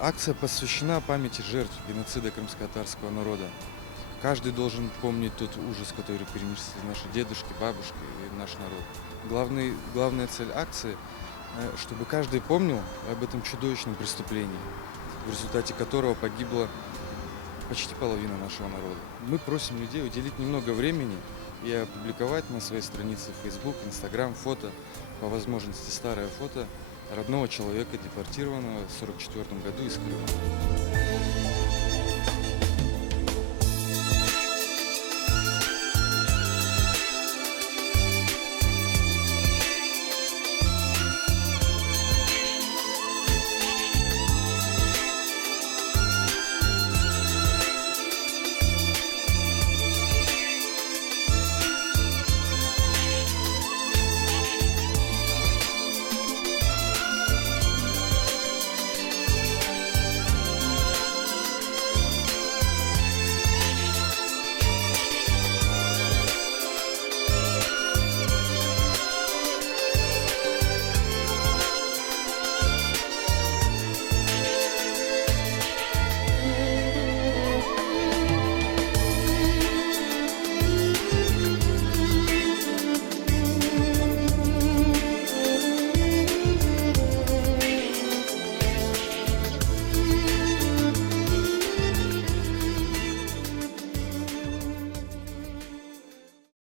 Акция посвящена памяти жертв геноцида крымско-татарского народа. Каждый должен помнить тот ужас, который перенесли наши дедушки, бабушки и наш народ. Главная цель акции, чтобы каждый помнил об этом чудовищном преступлении, в результате которого погибла почти половина нашего народа. Мы просим людей уделить немного времени и опубликовать на своей странице Facebook, Instagram фото, по возможности старое фото родного человека, депортированного в 1944 году из Крыма.